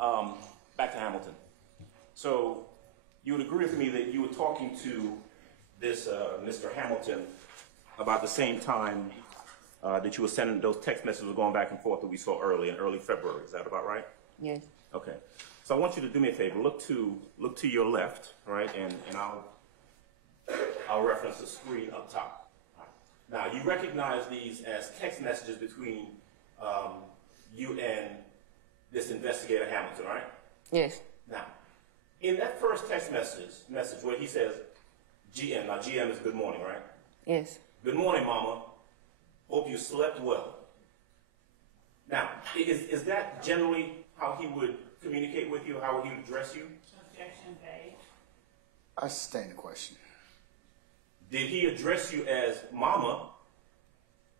Back to Hamilton. So you would agree with me that you were talking to this Mr. Hamilton about the same time that you were sending those text messages going back and forth that we saw in early February. Is that about right? Yes. Okay. So I want you to do me a favor. Look to your left, right, and I'll reference the screen up top. Now you recognize these as text messages between you and this investigator Hamilton, right? Yes. Now, in that first text message where he says GM, now GM is good morning, right? Yes. Good morning, Mama. Hope you slept well. Now, is that generally how he would communicate with you, how he would address you? Objection paid. I sustain the question. Did he address you as Mama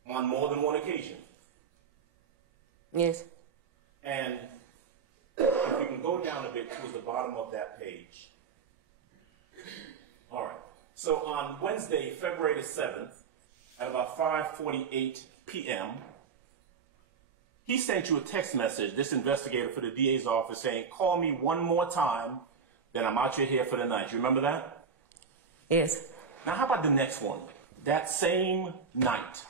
on more than one occasion? Yes. And if we can go down a bit towards the bottom of that page. All right. So on Wednesday, February the 7th, at about 5:48 p.m., he sent you a text message, this investigator for the DA's office, saying, call me one more time, then I'm out your hair for the night. You remember that? Yes. Now, how about the next one? That same night,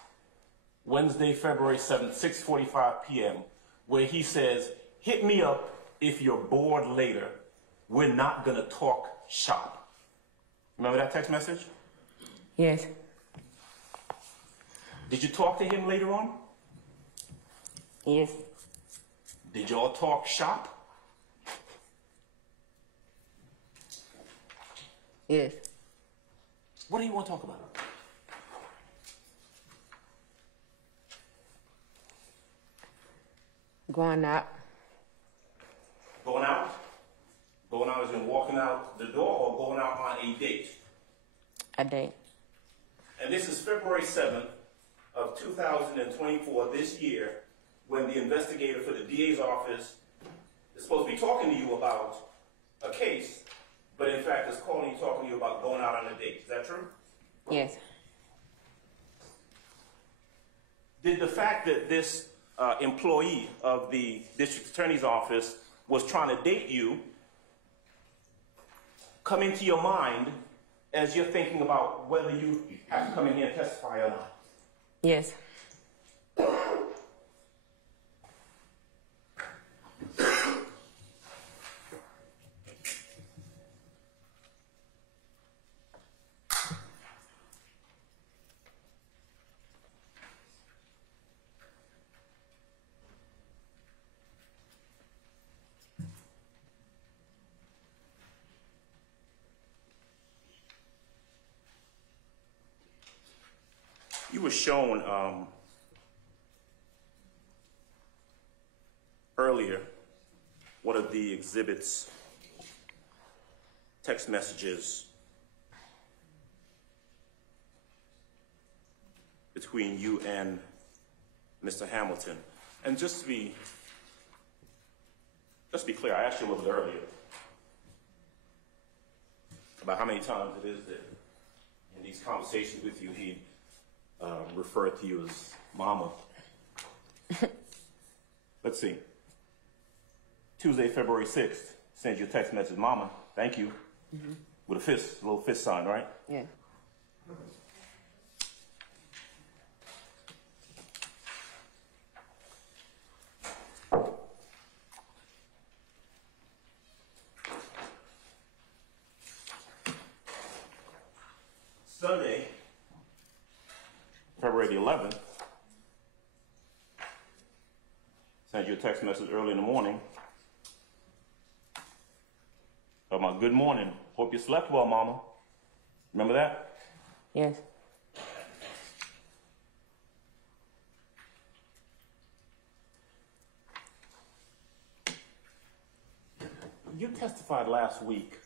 Wednesday, February 7th, 6:45 p.m., where he says, hit me up if you're bored later. We're not going to talk shop. Remember that text message? Yes. Did you talk to him later on? Yes. Did y'all talk shop? Yes. What do you want to talk about? Going out. Going out? Going out as in walking out the door or going out on a date? A date. And this is February 7th of 2024, this year, when the investigator for the DA's office is supposed to be talking to you about a case, but in fact is calling you, talking to you about going out on a date. Is that true? Yes. Did the fact that this employee of the district attorney's office was trying to date you come into your mind as you're thinking about whether you have to come in here and testify or not? Yes. You were shown earlier one of the exhibits, text messages between you and Mr. Hamilton. And just to be clear, I asked you a little bit earlier about how many times it is that in these conversations with you he referred to you as Mama. Let's see. Tuesday, February 6th, sends you a text message, Mama, thank you, with a fist, a little fist sign, right? Yeah. Sunday, February the 11th, sent you a text message early in the morning about good morning. Hope you slept well, Mama. Remember that? Yes. You testified last week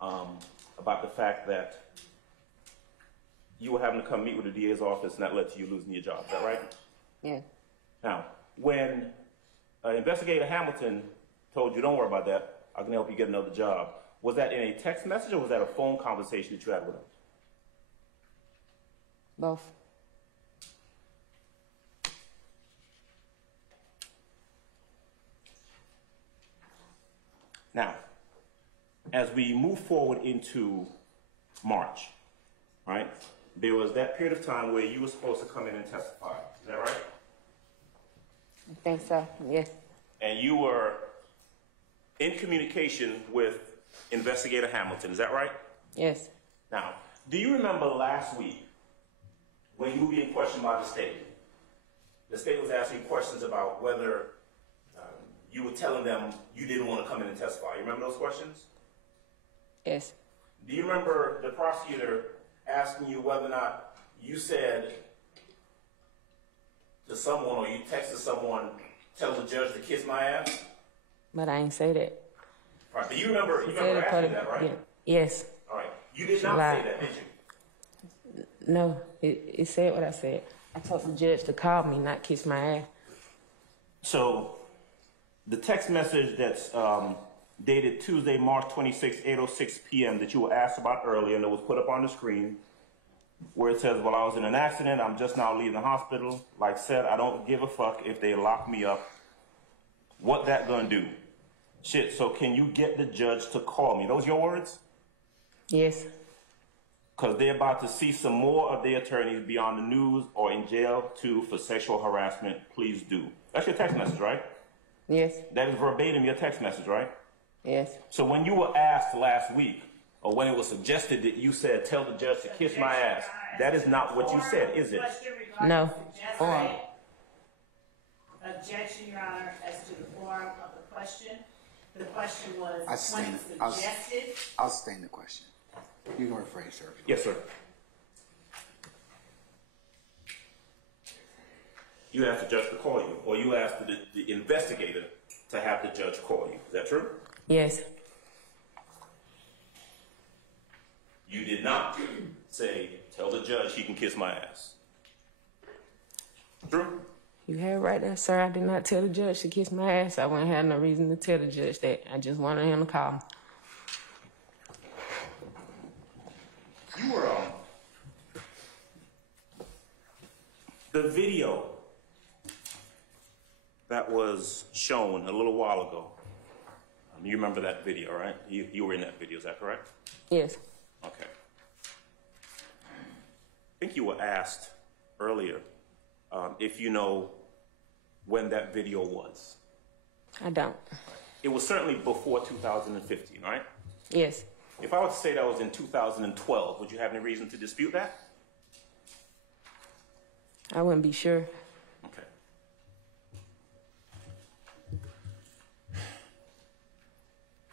about the fact that you were having to come meet with the DA's office and that led to you losing your job. Is that right? Yeah. Now, when Investigator Hamilton told you, don't worry about that, I can help you get another job, was that in a text message or was that a phone conversation that you had with him? Both. Now, as we move forward into March, right, there was that period of time where you were supposed to come in and testify. Is that right? I think so, yes. And you were in communication with Investigator Hamilton. Is that right? Yes. Now, do you remember last week when you were being questioned by the state? The state was asking questions about whether you were telling them you didn't want to come in and testify. You remember those questions? Yes. Do you remember the prosecutor asking you whether or not you said to someone or you texted someone, tell the judge to kiss my ass? But I ain't say that. Right, but you remember asking that, right? Yeah. Yes. All right. You did not say that, did you? No, it said what I said. I told the judge to call me, not kiss my ass. So, the text message that's dated Tuesday, March 26, 8:06 p.m. that you were asked about earlier and that was put up on the screen, where it says, well, I was in an accident, I'm just now leaving the hospital. Like said, I don't give a fuck if they lock me up. What that gonna do? Shit, so can you get the judge to call me? Those your words? Yes. Because they're about to see some more of their attorneys be on the news or in jail too for sexual harassment. Please do. That's your text message, right? Yes. That is verbatim your text message, right? Yes. So when you were asked last week, or when it was suggested that you said, tell the judge to kiss my ass, that is not what you said, is it? No. Objection, Your Honor, as to the form of the question. The question was I'll suggested. I'll sustain the question. You can rephrase, sir. Yes, sir. You asked the judge to call you, or you asked the investigator to have the judge call you. Is that true? Yes. You did not say, tell the judge he can kiss my ass. True? You had it right there, sir. I did not tell the judge to kiss my ass. I wouldn't have no reason to tell the judge that. I just wanted him to call me. You were the video that was shown a little while ago. You remember that video, right? You were in that video, is that correct? Yes. Okay. I think you were asked earlier if you know when that video was. I don't. It was certainly before 2015, right? Yes. If I were to say that was in 2012, would you have any reason to dispute that? I wouldn't be sure. Okay.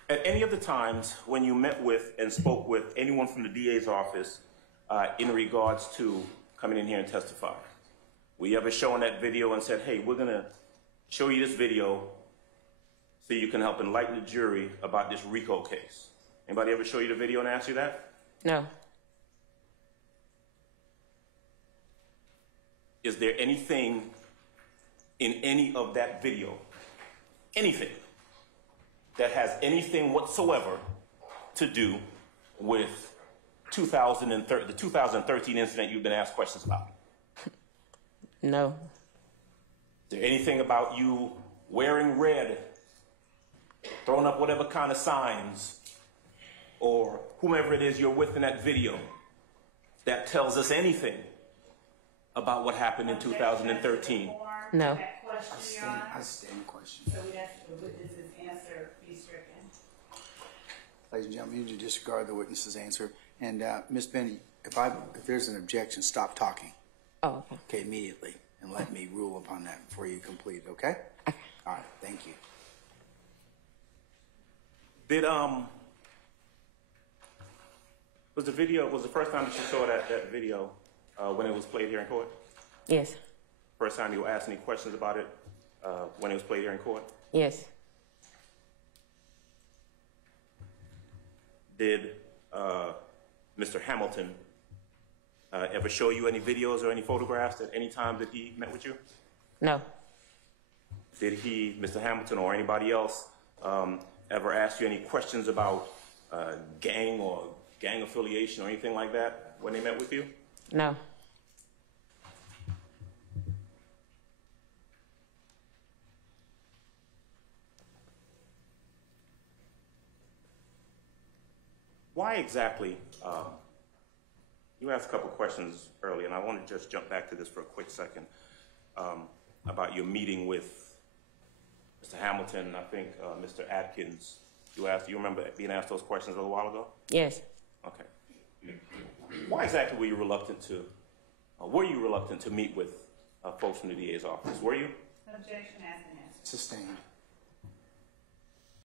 At any of the times when you met with and spoke with anyone from the DA's office in regards to coming in here and testify, were you ever shown that video and said, hey, we're going to show you this video so you can help enlighten the jury about this Rico case? Anybody ever show you the video and ask you that? No. Is there anything in any of that video, anything, that has anything whatsoever to do with the 2013 incident you've been asked questions about? No. Is there anything about you wearing red, throwing up whatever kind of signs, or whomever it is you're with in that video that tells us anything about what happened in 2013? No. I sustain the question. So we ask the witness's answer be stricken. Ladies and gentlemen, you need to disregard the witness's answer. And Ms. Benny, if there's an objection, stop talking. Oh, okay. Okay, immediately, and let me rule upon that before you complete. Okay? Okay. All right. Thank you. Did was the first time that you saw that video when it was played here in court? Yes. First time you were asked any questions about it when it was played here in court? Yes. Did Mr. Hamilton ever show you any videos or any photographs at any time that he met with you? No. Did he, Mr. Hamilton or anybody else, ever ask you any questions about gang or gang affiliation or anything like that when they met with you? No. why exactly, you asked a couple of questions earlier, and I want to just jump back to this for a quick second, about your meeting with Mr. Hamilton, and I think Mr. Atkins. You remember being asked those questions a little while ago? Yes. Okay. Why exactly were you reluctant to meet with folks from the DA's office? Were you? Objection has been answered. Sustained.